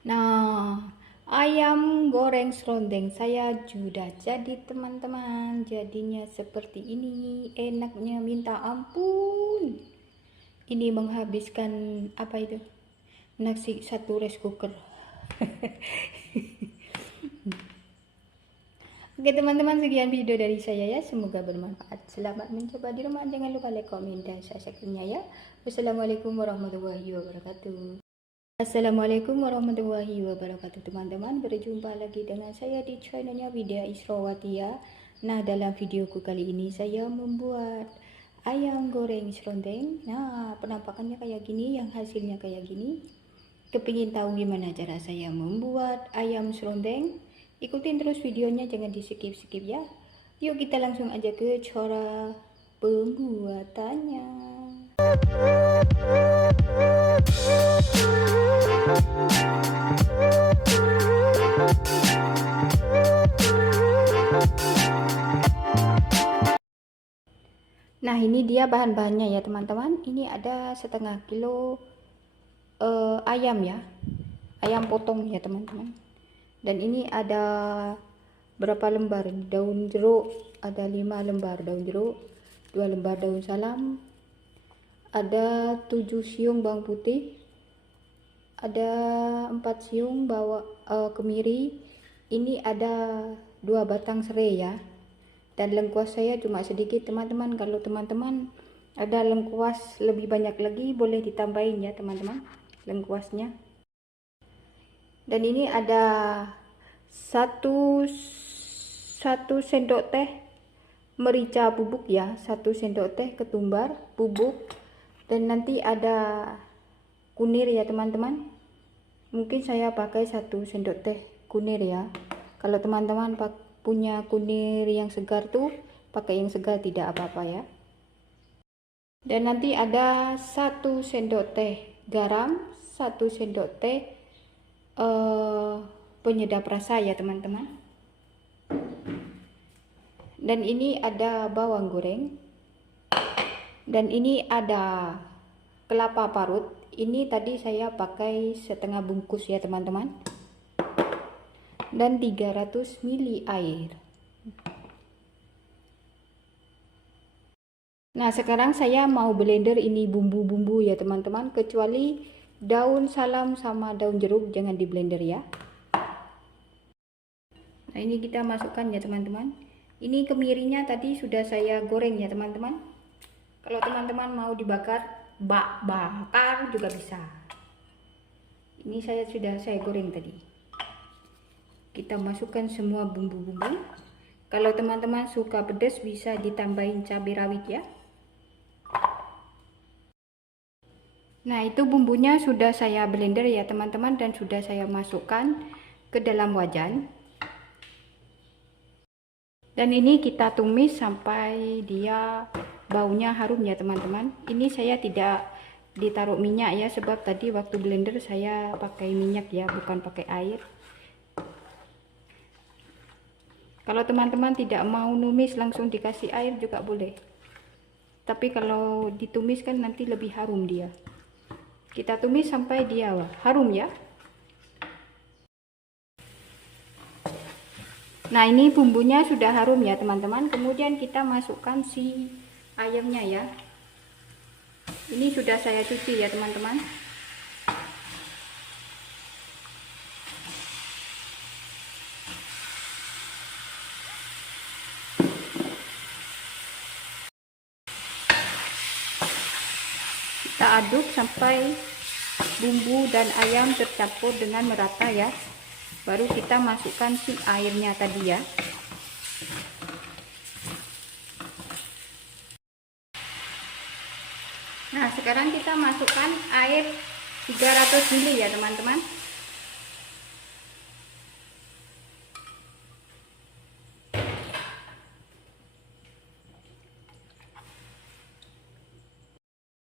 Nah, ayam goreng serundeng saya sudah jadi teman-teman. Jadinya seperti ini, enaknya minta ampun. Ini menghabiskan apa itu? Nasi satu rice cooker. Oke teman-teman, sekian video dari saya ya. Semoga bermanfaat. Selamat mencoba di rumah. Jangan lupa like, komen, dan subscribe-nya ya. Wassalamualaikum warahmatullahi wabarakatuh. Assalamualaikum warahmatullahi wabarakatuh teman-teman. Berjumpa lagi dengan saya di channelnya Widya Israwati ya. Nah, dalam videoku kali ini saya membuat ayam goreng serundeng. Nah, penampakannya kayak gini, yang hasilnya kayak gini. Kepingin tahu gimana cara saya membuat ayam serundeng? Ikutin terus videonya, jangan di skip-skip ya. Yuk kita langsung aja ke cara pembuatannya. Nah, ini dia bahan-bahannya ya teman-teman. Ini ada setengah kilo ayam ya, ayam potong ya teman-teman. Dan ini ada berapa lembar daun jeruk, ada 5 lembar daun jeruk, 2 lembar daun salam, ada 7 siung bawang putih, ada 4 siung kemiri. Ini ada 2 batang serai ya. Dan lengkuas saya cuma sedikit teman-teman. Kalau teman-teman ada lengkuas lebih banyak lagi, boleh ditambahin ya teman-teman lengkuasnya. Dan ini ada satu sendok teh merica bubuk ya, 1 sendok teh ketumbar bubuk. Dan nanti ada kunir ya teman-teman. Mungkin saya pakai 1 sendok teh kunir ya. Kalau teman-teman punya kunir yang segar tuh, pakai yang segar, tidak apa-apa ya. Dan nanti ada 1 sendok teh garam, 1 sendok teh penyedap rasa ya teman-teman. Dan ini ada bawang goreng. Dan ini ada kelapa parut. Ini tadi saya pakai setengah bungkus ya teman-teman. Dan 300 ml air. Nah, sekarang saya mau blender ini bumbu-bumbu ya teman-teman, kecuali daun salam sama daun jeruk jangan di blender ya. Nah, ini kita masukkan ya teman-teman. Ini kemirinya tadi sudah saya goreng ya teman-teman. Kalau teman-teman mau dibakar, bakar juga bisa. Ini sudah saya goreng tadi. Kita masukkan semua bumbu-bumbu. Kalau teman-teman suka pedas bisa ditambahin cabai rawit ya. Nah, itu bumbunya sudah saya blender ya teman-teman, dan sudah saya masukkan ke dalam wajan. Dan ini kita tumis sampai dia baunya harum ya teman-teman. Ini saya tidak ditaruh minyak ya, sebab tadi waktu blender saya pakai minyak ya, bukan pakai air. Kalau teman-teman tidak mau numis langsung dikasih air juga boleh. Tapi kalau ditumis kan nanti lebih harum dia. Kita tumis sampai dia harum ya. Nah, ini bumbunya sudah harum ya teman-teman. Kemudian kita masukkan si ayamnya ya. Ini sudah saya cuci ya teman-teman. Kita aduk sampai bumbu dan ayam tercampur dengan merata ya. Baru kita masukkan si airnya tadi ya. Nah, sekarang kita masukkan air 300 ml ya teman-teman.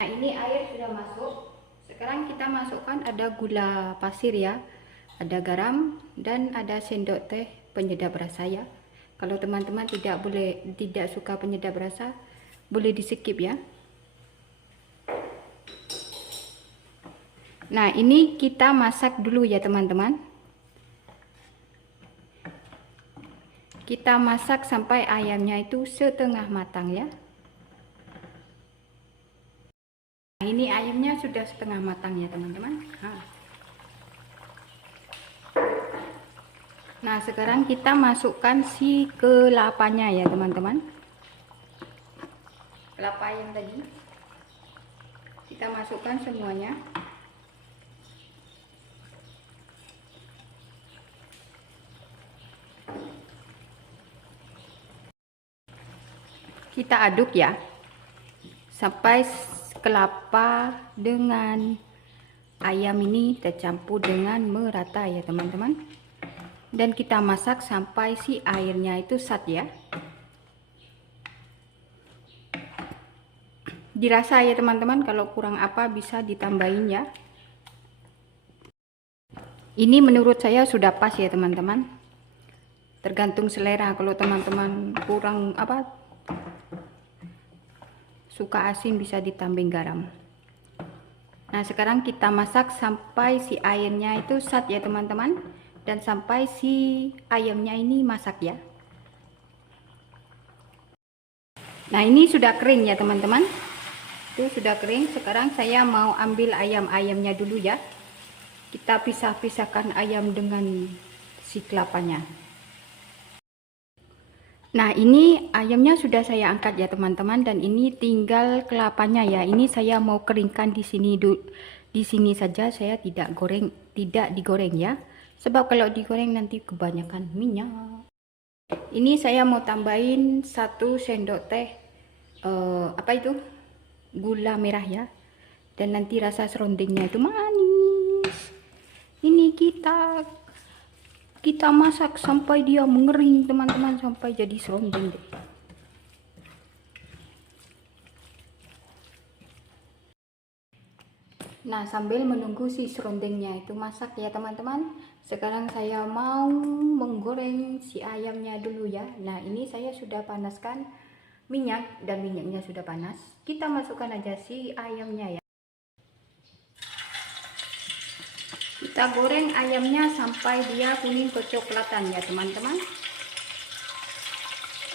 Nah, ini air sudah masuk. Sekarang kita masukkan ada gula pasir ya, ada garam, dan ada sendok teh penyedap rasa ya. Kalau teman-teman tidak suka penyedap rasa, boleh di skip ya. Nah, ini kita masak dulu ya teman-teman. Kita masak sampai ayamnya itu setengah matang ya. Nah, ini ayamnya sudah setengah matang ya teman-teman. Nah, sekarang kita masukkan si kelapanya ya teman-teman. Kelapa ayam tadi kita masukkan semuanya. Kita aduk ya sampai kelapa dengan ayam ini tercampur dengan merata ya teman-teman. Dan kita masak sampai si airnya itu sat ya. Dirasa ya teman-teman, kalau kurang apa bisa ditambahin ya. Ini menurut saya sudah pas ya teman-teman. Tergantung selera, kalau teman-teman kurang apa suka asin bisa ditambahin garam. Nah, sekarang kita masak sampai si airnya itu sat ya teman-teman, dan sampai si ayamnya ini masak ya. Nah, ini sudah kering ya teman-teman. Itu sudah kering. Sekarang saya mau ambil ayamnya dulu ya. Kita pisah-pisahkan ayam dengan si kelapanya. Nah, ini ayamnya sudah saya angkat ya teman-teman, dan ini tinggal kelapanya ya. Ini saya mau keringkan di sini saja, saya tidak digoreng ya. Sebab kalau digoreng nanti kebanyakan minyak. Ini saya mau tambahin 1 sendok teh apa itu? Gula merah ya. Dan nanti rasa serundingnya itu manis. Ini kita masak sampai dia mengering teman-teman, sampai jadi serunding deh. Nah, sambil menunggu si serundingnya itu masak ya teman-teman, sekarang saya mau menggoreng si ayamnya dulu ya. Nah, ini saya sudah panaskan minyak dan minyaknya sudah panas. Kita masukkan aja si ayamnya ya. Kita goreng ayamnya sampai dia kuning kecoklatan ya teman-teman.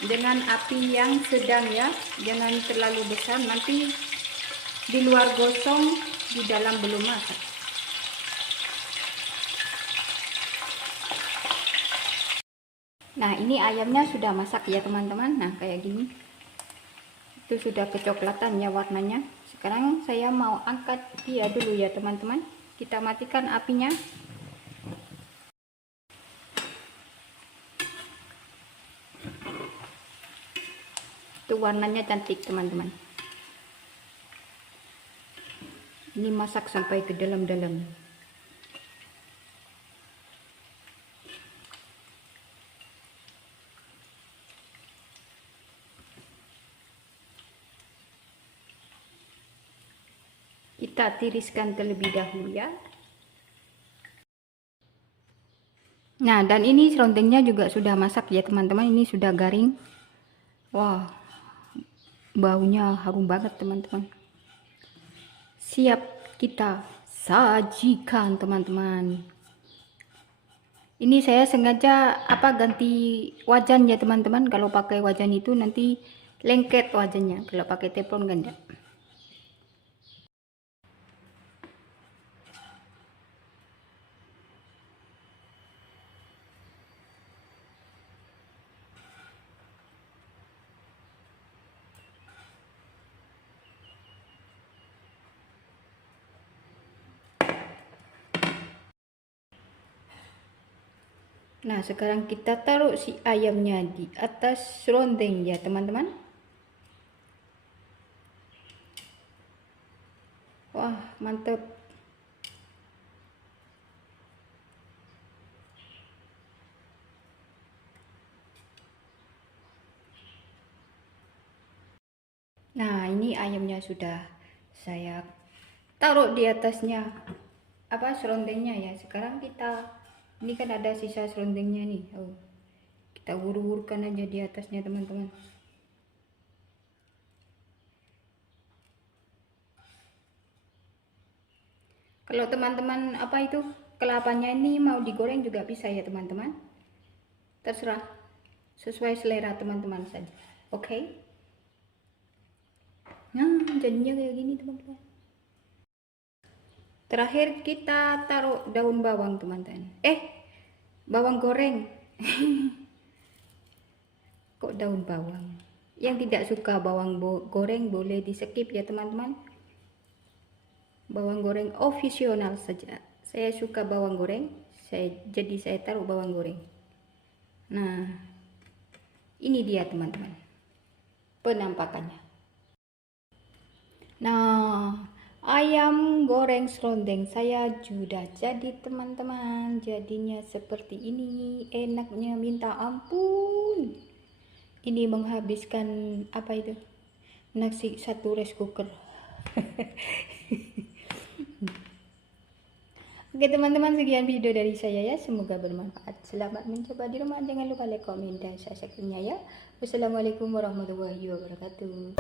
Dengan api yang sedang ya, jangan terlalu besar, nanti di luar gosong, di dalam belum masak. Nah, ini ayamnya sudah masak ya teman-teman. Nah, kayak gini. Itu sudah kecoklatan ya warnanya. Sekarang saya mau angkat dia dulu ya teman-teman. Kita matikan apinya. Itu warnanya cantik teman-teman. Ini masak sampai ke dalam-dalam. Kita tiriskan terlebih dahulu ya. Nah, dan ini serundengnya juga sudah masak ya teman-teman. Ini sudah garing. Wah, baunya harum banget teman-teman. Siap kita sajikan teman-teman. Ini saya sengaja ganti wajan ya teman-teman. Kalau pakai wajan itu nanti lengket wajannya. Kalau pakai teflon ganda. Nah, sekarang kita taruh si ayamnya di atas serundeng ya teman-teman. Wah, mantap. Nah, ini ayamnya sudah saya taruh di atasnya serundengnya ya. Sekarang ini kan ada sisa serundengnya nih. Kita urut-urutkan aja di atasnya teman-teman. Kalau teman-teman apa itu kelapanya ini mau digoreng juga bisa ya teman-teman, terserah, sesuai selera teman-teman saja. Oke. Nah, jadinya kayak gini teman-teman. Terakhir kita taruh daun bawang teman-teman. Bawang goreng. Kok daun bawang? Yang tidak suka bawang goreng boleh di skip ya teman-teman. Bawang goreng opsional saja. Saya suka bawang goreng, jadi saya taruh bawang goreng. Nah, ini dia teman-teman penampakannya. Nah, ayam goreng serundeng saya sudah jadi teman-teman. Jadinya seperti ini, enaknya minta ampun. Ini menghabiskan apa itu, nasi 1 rice cooker. Oke teman-teman, sekian video dari saya ya, semoga bermanfaat. Selamat mencoba di rumah, jangan lupa like, komen, dan subscribe-nya ya. Wassalamualaikum warahmatullahi wabarakatuh.